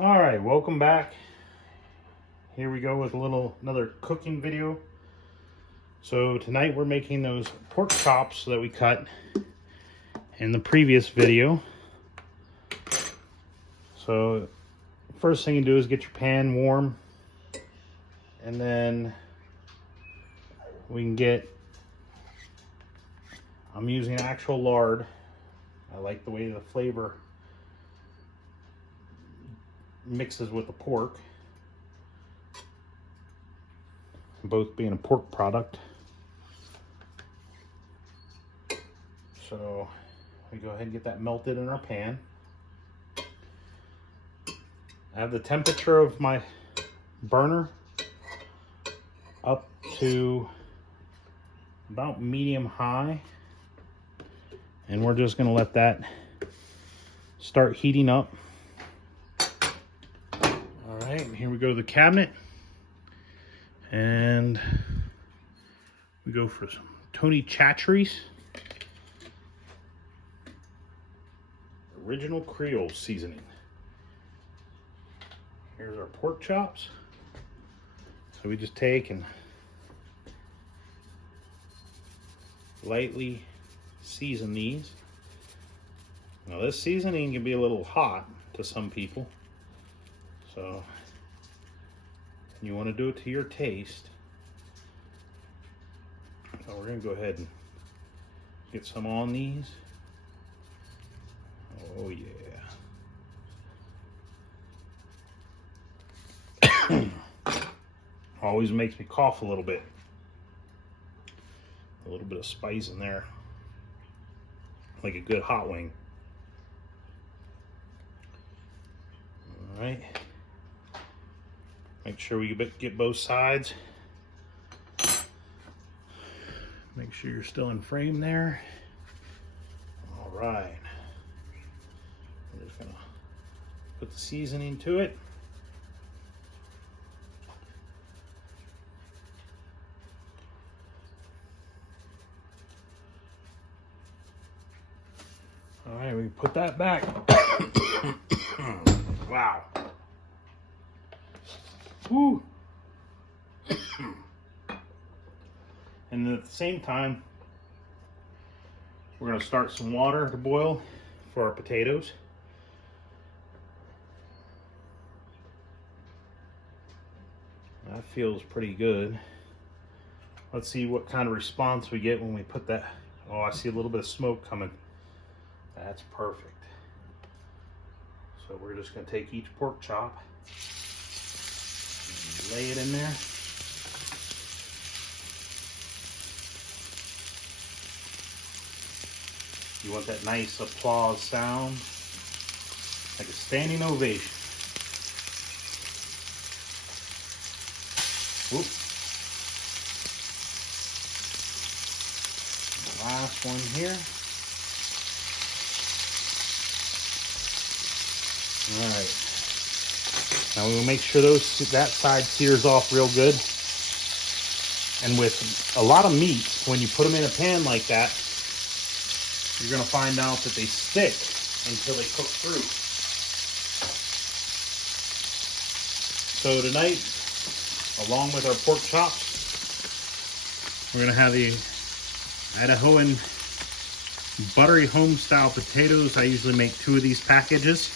All right, welcome back. Here we go with another cooking video. So tonight we're making those pork chops that we cut in the previous video. So first thing you do is get your pan warm, and then we can I'm using actual lard. I like the way the flavor mixes with the pork, both being a pork product. So we go ahead and get that melted in our pan. I have the temperature of my burner up to about medium high, and we're just going to let that start heating up. All right, here we go to the cabinet, and we go for some Tony Chachere's Original Creole Seasoning. Here's our pork chops. So we just take and lightly season these. Now this seasoning can be a little hot to some people, so you want to do it to your taste. So we're going to go ahead and get some on these. Oh yeah. Always makes me cough a little bit. A little bit of spice in there, like a good hot wing. All right. Make sure we get both sides. Make sure you're still in frame there. All right. I'm just gonna put the seasoning to it. All right, we put that back. Wow. Woo. And at the same time, we're going to start some water to boil for our potatoes. That feels pretty good. Let's see what kind of response we get when we put that. Oh, I see a little bit of smoke coming. That's perfect. So we're just going to take each pork chop and lay it in there. You want that nice applause sound, like a standing ovation. Whoop. The last one here. All right. Now we will make sure that side sears off real good. And with a lot of meat, when you put them in a pan like that, you're going to find out that they stick until they cook through. So tonight, along with our pork chops, we're going to have the Idahoan buttery home style potatoes. I usually make 2 of these packages,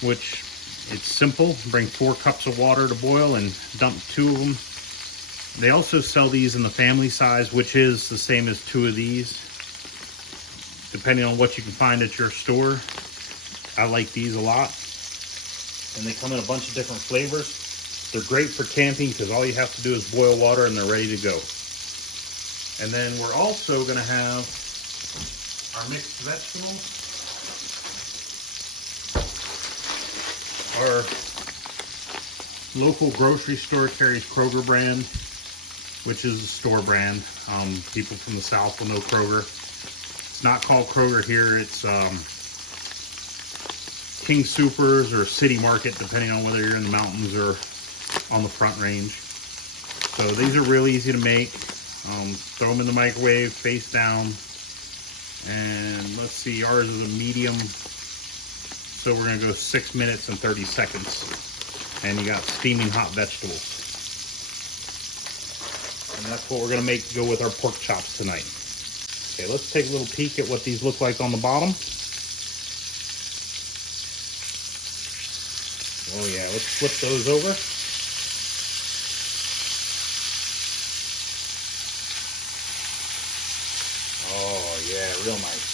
which it's simple. Bring 4 cups of water to boil and dump 2 of them. They also sell these in the family size, which is the same as 2 of these, depending on what you can find at your store. I like these a lot. And they come in a bunch of different flavors. They're great for camping because all you have to do is boil water and they're ready to go. And then we're also going to have our mixed vegetables. Our local grocery store carries Kroger brand, which is a store brand. People from the South will know Kroger. It's not called Kroger here. It's King Soopers or City Market, depending on whether you're in the mountains or on the Front Range. So these are real easy to make. Throw them in the microwave face down. And let's see, ours is a medium So we're gonna go 6 minutes and 30 seconds. And you got steaming hot vegetables. And that's what we're gonna make go with our pork chops tonight. Okay, let's take a little peek at what these look like on the bottom. Oh yeah, let's flip those over. Oh yeah, real nice.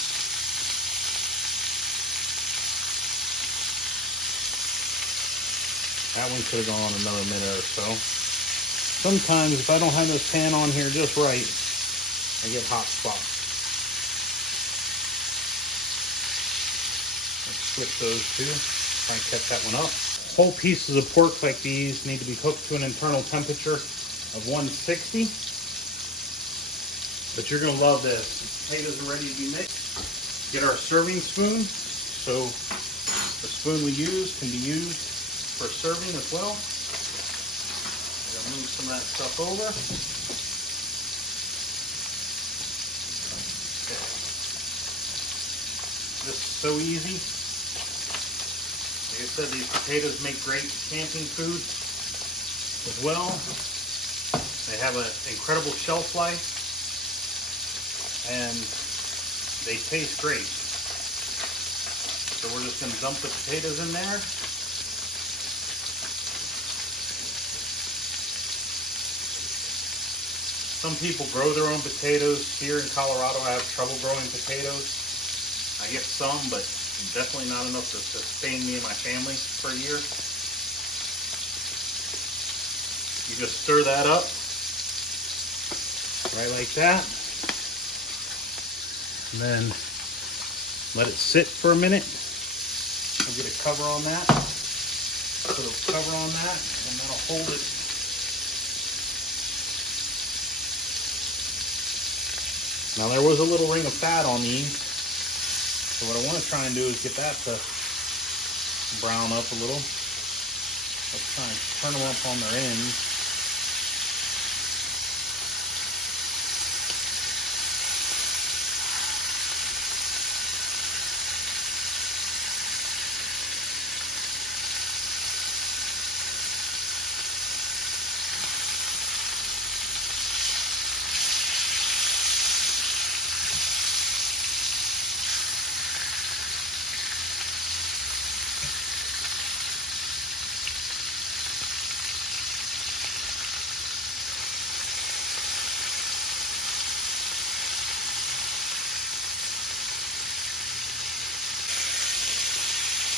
That one could have gone another minute or so. Sometimes if I don't have this pan on here just right, I get hot spots. Let's flip those two. Try and catch that one up. Whole pieces of pork like these need to be cooked to an internal temperature of 160. But you're gonna love this. The potatoes are ready to be mixed. Get our serving spoon. So the spoon we use can be used for serving as well. I'm gonna move some of that stuff over. Okay. This is so easy. Like I said, these potatoes make great camping food as well. They have an incredible shelf life and they taste great. So we're just gonna dump the potatoes in there. Some people grow their own potatoes. Here in Colorado, I have trouble growing potatoes. I get some, but definitely not enough to sustain me and my family for a year. You just stir that up, right like that. And then let it sit for a minute. I'll get a cover on that. Put a cover on that, and that'll hold it. Now there was a little ring of fat on these, so what I want to try and do is get that to brown up a little. Let's try and turn them up on their ends.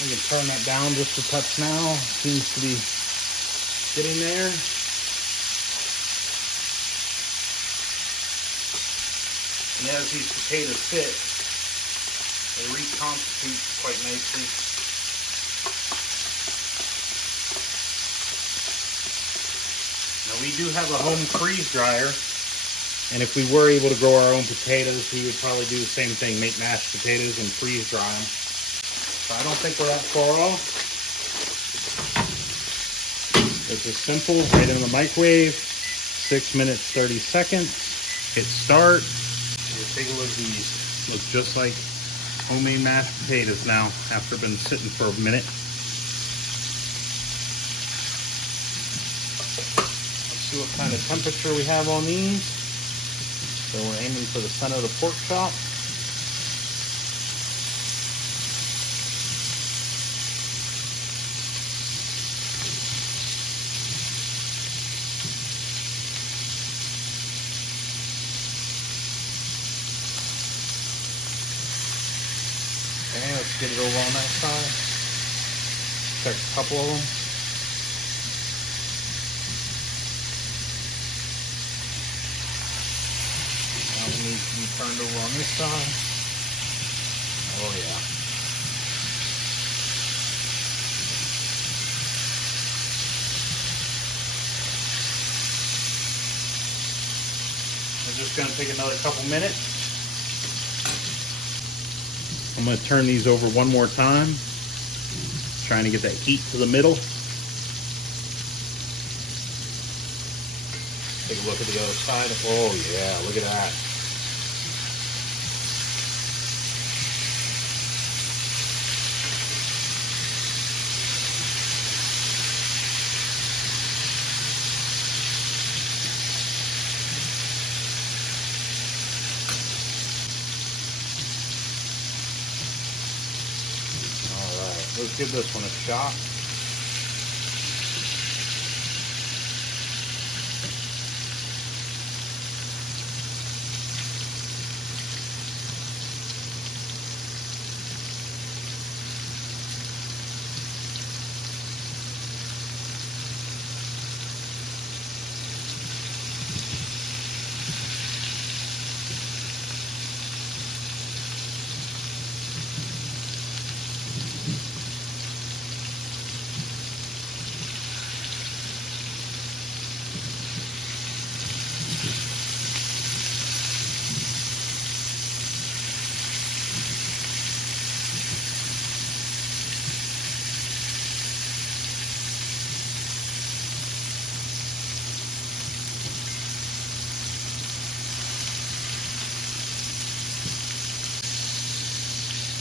We can turn that down just a touch now. Seems to be getting there. And as these potatoes sit, they reconstitute quite nicely. Now we do have a home freeze dryer, and if we were able to grow our own potatoes, we would probably do the same thing, make mashed potatoes and freeze dry them. So I don't think we're that far off. It's just simple, right in the microwave, 6 minutes, 30 seconds, hit start. We'll take a look at these. Look just like homemade mashed potatoes now after been sitting for a minute. Let's see what kind of temperature we have on these. So we're aiming for the center of the pork chop. Okay, let's get it over on that side. Check a couple of them. Now it needs to be turned over on this side. Oh yeah. We're just going to take another couple minutes. I'm going to turn these over one more time, trying to get that heat to the middle. Take a look at the other side. Oh yeah, look at that. Let's give this one a shot.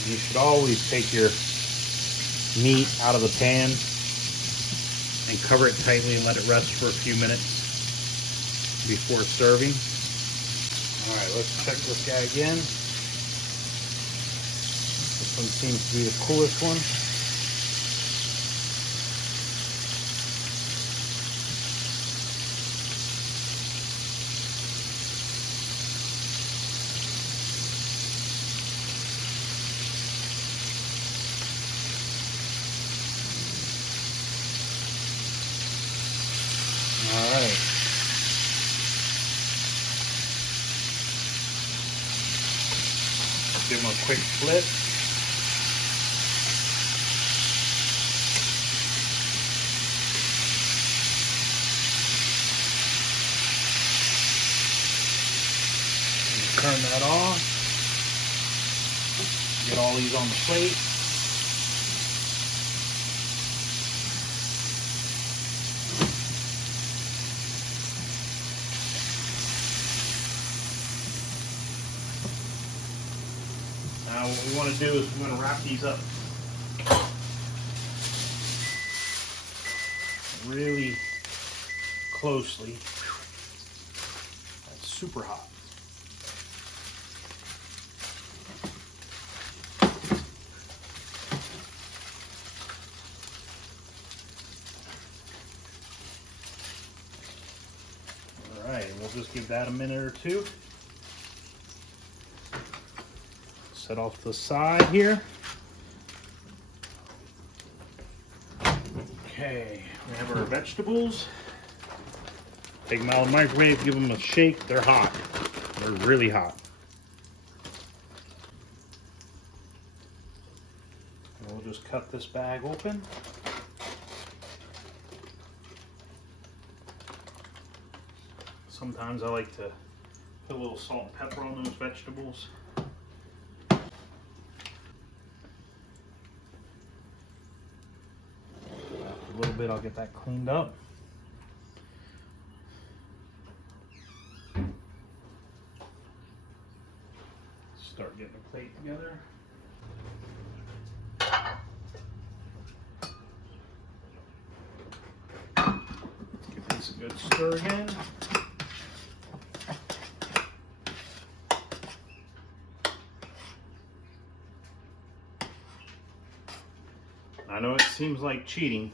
You should always take your meat out of the pan and cover it tightly and let it rest for a few minutes before serving. All right, let's check this guy again. This one seems to be the coolest one. All right. Give them a quick flip. Turn that off. Get all these on the plate. Now what we want to do is we want to wrap these up really closely. That's super hot. All right, we'll just give that a minute or two. Set off to the side here. Okay, we have our vegetables. Take them out of the microwave, give them a shake. They're hot. They're really hot. And we'll just cut this bag open. Sometimes I like to put a little salt and pepper on those vegetables. A little bit, I'll get that cleaned up. Start getting the plate together. Give these a good stir again. I know it seems like cheating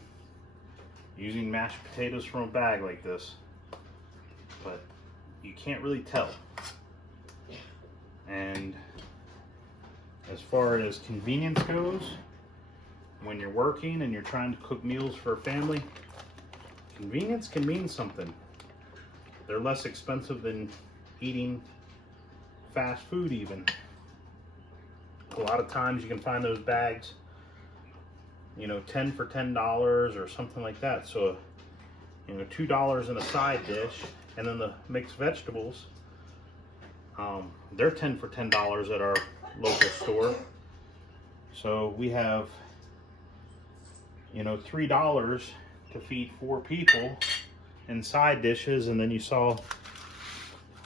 using mashed potatoes from a bag like this, but you can't really tell. And as far as convenience goes, when you're working and you're trying to cook meals for a family, convenience can mean something. They're less expensive than eating fast food even. A lot of times you can find those bags, you know, 10 for $10 or something like that. So, you know, $2 in a side dish, and then the mixed vegetables, they're 10 for $10 at our local store. So we have, you know, $3 to feed 4 people in side dishes, and then you saw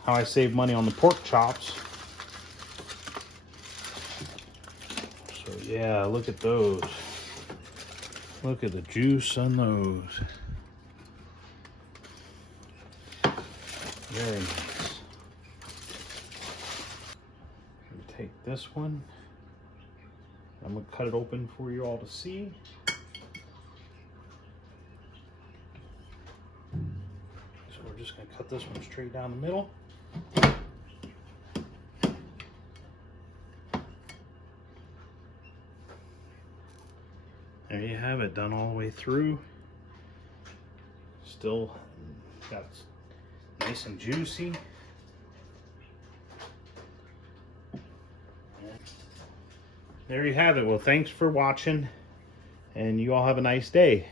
how I saved money on the pork chops. So yeah, look at those. Look at the juice on those. Very nice. Take this one. I'm gonna cut it open for you all to see. So we're just gonna cut this one straight down the middle. There you have it, done all the way through. Still got nice and juicy. There you have it. Well, thanks for watching, and you all have a nice day.